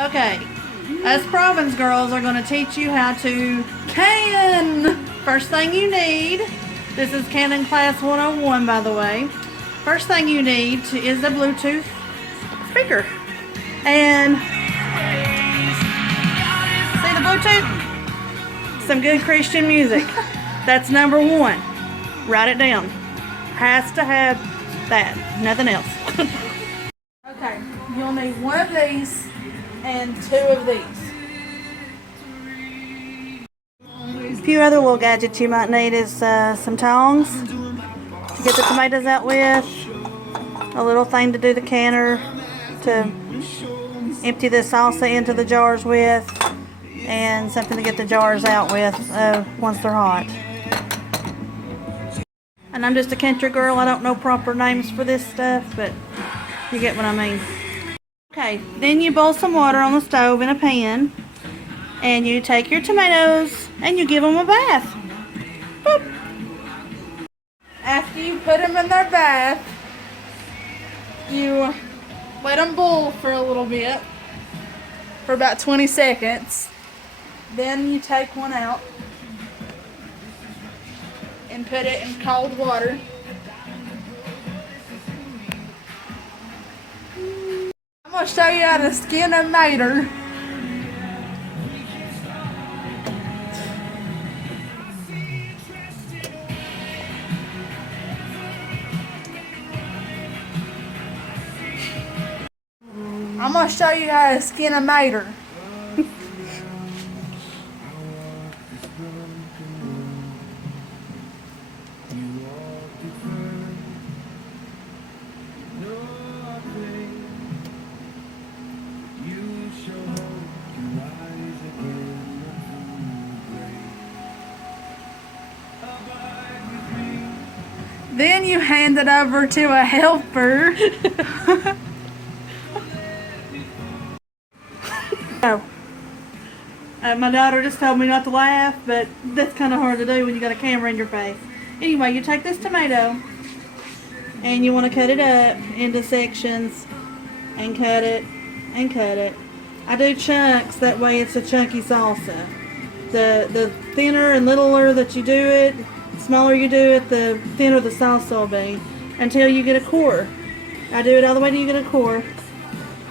Okay, us Provins girls are going to teach you how to can. First thing you need, this is Canon Class 101 by the way. First thing you need is a Bluetooth speaker. And see the Bluetooth? Some good Christian music. That's number one. Write it down. Has to have that. Nothing else. Okay, you'll need one of these and two of these. A few other little gadgets you might need is some tongs to get the tomatoes out with, a little thing to do the canner to empty the salsa into the jars with, and something to get the jars out with once they're hot. And I'm just a country girl, I don't know proper names for this stuff, but you get what I mean. Okay, then you boil some water on the stove in a pan, and you take your tomatoes and you give them a bath. Boop. After you put them in their bath, you let them boil for a little bit, for about 20 seconds. Then you take one out and put it in cold water. I'm going to show you how to skin a mater. I'm going to show you how to skin a mater. Then you hand it over to a helper. Oh. My daughter just told me not to laugh, but that's kind of hard to do when you got a camera in your face. Anyway, you take this tomato and you want to cut it up into sections and cut it and cut it. I do chunks, that way it's a chunky salsa. The thinner and littler that you do it, the smaller you do it, the thinner the salsa will be, until you get a core. I do it all the way till you get a core.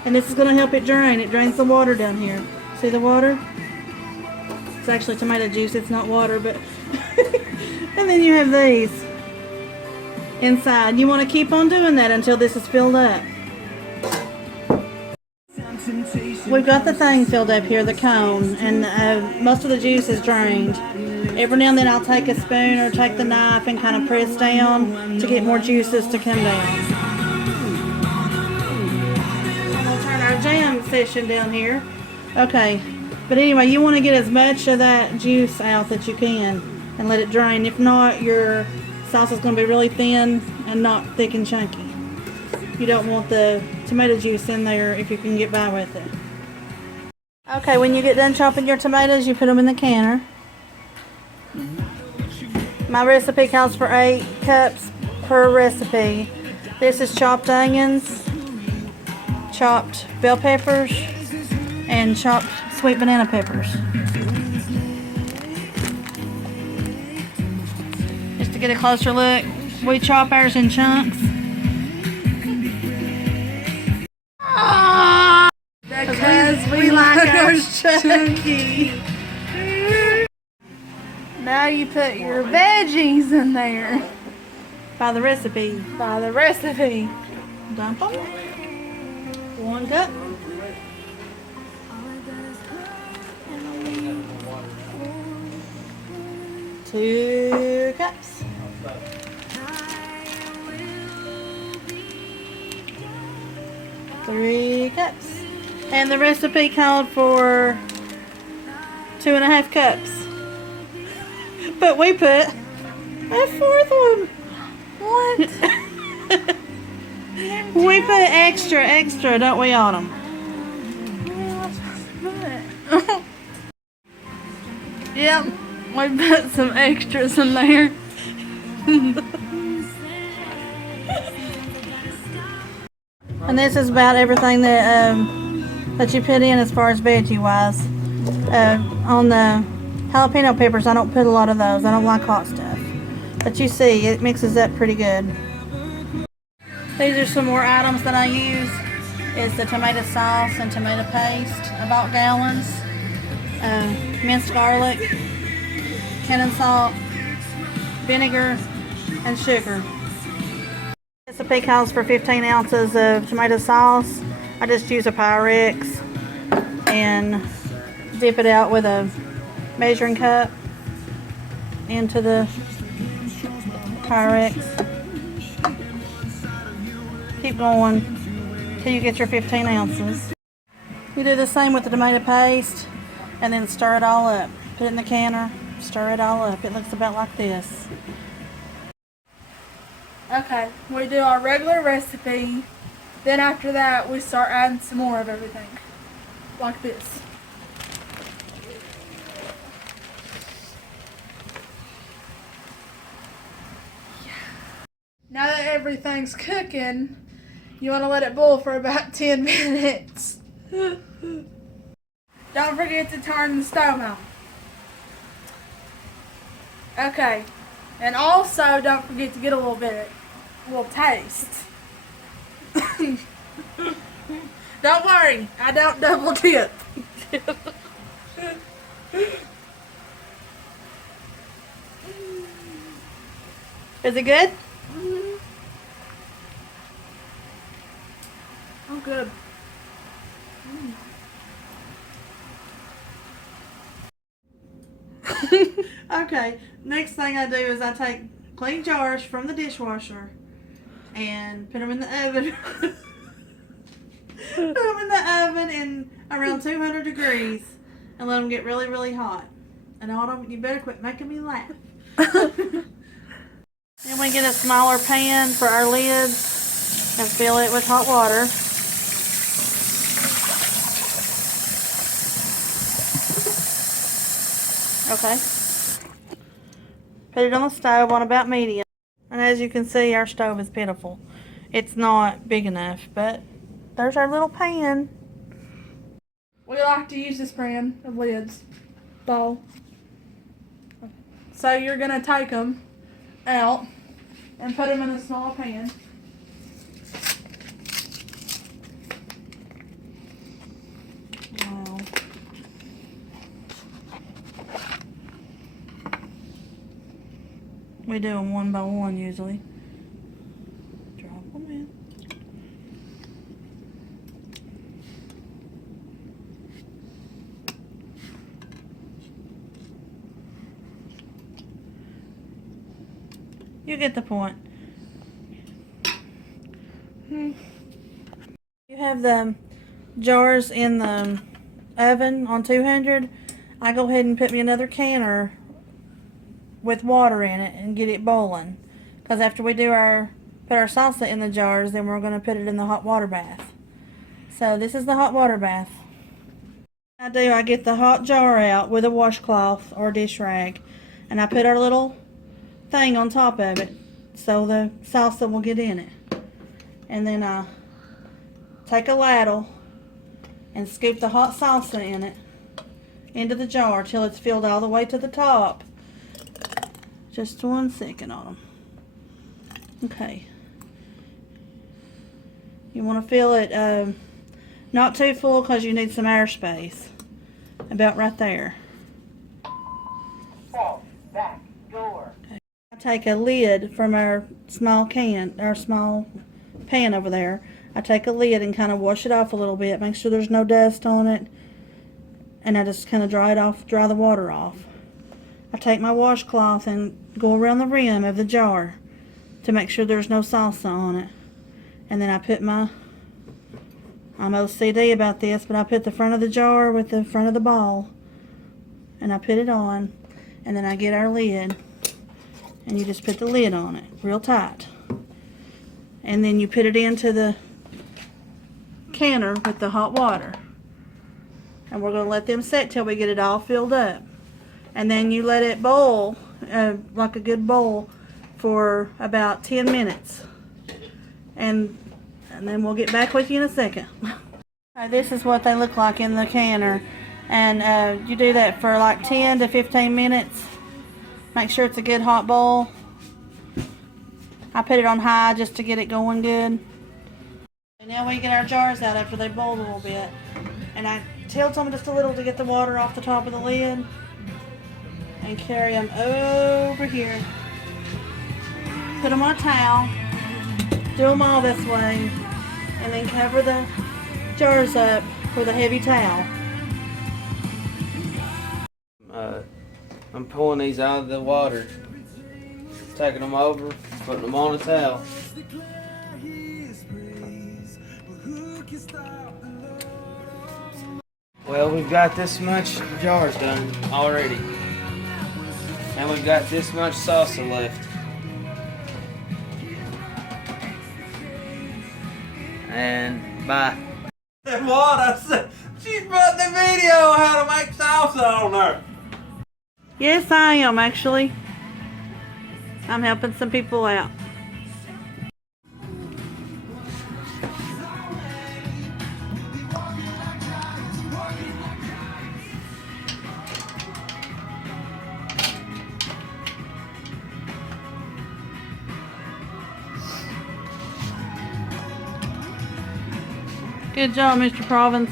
And this is going to help it drain. It drains the water down here. See the water? It's actually tomato juice, it's not water, but and then you have these inside. You want to keep on doing that until this is filled up. We've got the thing filled up here, the cone, and most of the juice is drained. Every now and then I'll take a spoon or take the knife and kind of press down to get more juices to come down. Our jam session down here. Okay, but anyway, you want to get as much of that juice out that you can and let it drain. If not, your salsa is going to be really thin and not thick and chunky. You don't want the tomato juice in there if you can get by with it. Okay, when you get done chopping your tomatoes, you put them in the canner. My recipe calls for 8 cups per recipe. This is chopped onions, chopped bell peppers, and chopped sweet banana peppers. Just to get a closer look, we chop ours in chunks. Because we like ours chunky. Now you put your veggies in there. By the recipe. By the recipe. Dump them. 1 cup. 2 cups. 3 cups. And the recipe called for 2.5 cups. But we put a 4th one. What? We put extra, don't we, on them? Yep, we put some extras in there. And this is about everything that that you put in as far as veggie wise. On the jalapeno peppers, I don't put a lot of those. I don't like hot stuff. But you see, it mixes up pretty good. These are some more items that I use. Is the tomato sauce and tomato paste. I bought gallons. Minced garlic, Cannon salt, vinegar, and sugar. Recipe calls for 15 ounces of tomato sauce. I just use a Pyrex and dip it out with a measuring cup into the Pyrex. Keep going till you get your 15 ounces. You do the same with the tomato paste and then stir it all up. Put it in the canner, stir it all up. It looks about like this. Okay, we do our regular recipe. Then after that, we start adding some more of everything. Like this. Now that everything's cooking, you want to let it boil for about 10 minutes. Don't forget to turn the stove on. Okay, and also don't forget to get a little taste. Don't worry, I don't double dip. Is it good? Oh, good. Okay, next thing I do is I take clean jars from the dishwasher and put them in the oven. Put them in the oven in around 200 degrees and let them get really, really hot. And Autumn, you better quit making me laugh. Then we get a smaller pan for our lids and fill it with hot water. Okay. Put it on the stove on about medium. And as you can see, our stove is pitiful. It's not big enough, but there's our little pan. We like to use this brand of lids. Bowl. So you're going to take them out and put them in a small pan. Wow. We do them one by one usually. Drop them in. You get the point. You have the jars in the oven on 200. I go ahead and put me another canner with water in it and get it boiling. Because after we do put our salsa in the jars, then we're going to put it in the hot water bath. So this is the hot water bath. I get the hot jar out with a washcloth or dish rag, and I put our little thing on top of it so the salsa will get in it. And then I take a ladle and scoop the hot salsa in it into the jar till it's filled all the way to the top. Just 1 second on them. Okay. You want to fill it not too full because you need some air space. About right there. Back door. I take a lid from our small pan over there. I take a lid and kind of wash it off a little bit, make sure there's no dust on it, and I just kind of dry the water off. I take my washcloth and go around the rim of the jar to make sure there's no salsa on it. And then I put I'm OCD about this, but I put the front of the jar with the front of the ball, and I put it on, and then I get our lid, and you just put the lid on it real tight. And then you put it into the canner with the hot water. And we're going to let them set till we get it all filled up. And then you let it boil, like a good boil, for about 10 minutes. And then we'll get back with you in a second. This is what they look like in the canner. And you do that for like 10 to 15 minutes. Make sure it's a good hot boil. I put it on high just to get it going good. And now we get our jars out after they boiled a little bit. And I tilt them just a little to get the water off the top of the lid. And carry them over here. Put them on a towel. Do them all this way. And then cover the jars up with a heavy towel. I'm pulling these out of the water, taking them over, putting them on a towel. Well, we've got this much jars done already, and we've got this much salsa left. And bye. What? I said, she's putting the video on how to make salsa on there. Yes, I am actually. I'm helping some people out. Good job, Mr. Provins.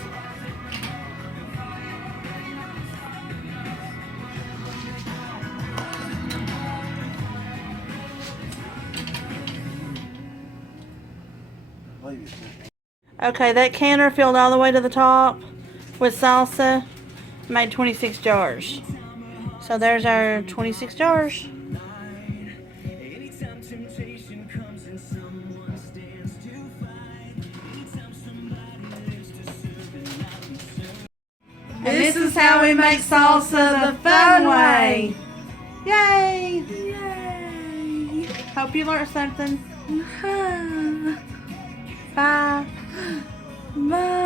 Okay, that canner filled all the way to the top with salsa made 26 jars. So there's our 26 jars. And this is how we make salsa the fun way. Yay! Yay! Hope you learned something. Bye. Bye.